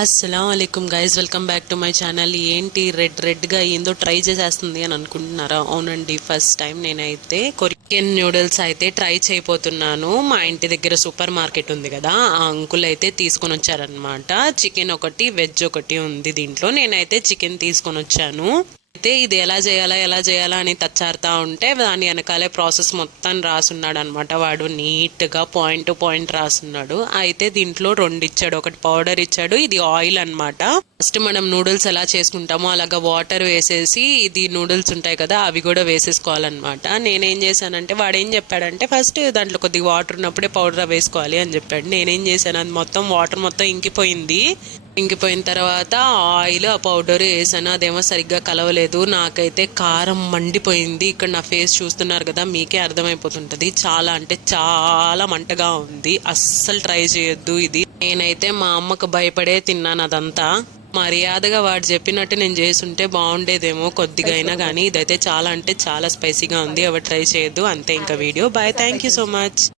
అస్సలాముఅలైకుం guys, welcome back to my channel. ఏంటి రెడ్గా ఏందో ట్రై చేసేస్తుంది అని అనుకుంటున్నారా? అవునండి, ఫస్ట్ టైం నేనైతే కొరియన్ న్యూడిల్స్ అయితే ట్రై చేయబోతున్నాను. మా ఇంటి దగ్గర సూపర్ మార్కెట్ ఉంది కదా, ఆ అంకుల్ అయితే తీసుకొని వచ్చారనమాట. చికెన్ ఒకటి, వెజ్ ఒకటి ఉంది దీంట్లో. నేనైతే చికెన్ తీసుకొని వచ్చాను. అయితే ఇది ఎలా చేయాలా అని తచ్చారుతా ఉంటే దాని వెనకాలే ప్రాసెస్ మొత్తం రాసున్నాడు అనమాట. వాడు నీట్గా పాయింట్ టు పాయింట్ రాసున్నాడు. అయితే దీంట్లో రెండు ఇచ్చాడు, ఒకటి పౌడర్ ఇచ్చాడు, ఇది ఆయిల్ అనమాట. ఫస్ట్ మనం నూడిల్స్ ఎలా చేసుకుంటామో అలాగా వాటర్ వేసేసి ఇది నూడిల్స్ ఉంటాయి కదా అవి కూడా వేసేసుకోవాలన్నమాట. నేనేం చేశానంటే వాడు ఏం చెప్పాడంటే ఫస్ట్ దాంట్లో కొద్దిగా వాటర్ ఉన్నప్పుడే పౌడర్ వేసుకోవాలి అని చెప్పాడు. నేనేం చేశాను, అది మొత్తం వాటర్ మొత్తం ఇంకిపోయింది. ఇంకిపోయిన తర్వాత ఆయిల్ ఆ పౌడర్ వేసాను, అదేమో సరిగ్గా కలవలేదు. నాకైతే కారం మండిపోయింది. ఇక్కడ నా ఫేస్ చూస్తున్నారు కదా, మీకే అర్థమైపోతుంటది. చాలా అంటే చాలా మంటగా ఉంది. అస్సలు ట్రై చేయొద్దు ఇది. నేనైతే మా అమ్మకు భయపడే తిన్నాను అదంతా. మర్యాదగా వాడు చెప్పినట్టు నేను చేసుంటే బాగుండేదేమో కొద్దిగా అయినా, కానీ ఇదైతే చాలా అంటే చాలా స్పైసీగా ఉంది. ఎవరు ట్రై చేయొద్దు. అంతే ఇంకా video bye. Thank you so much.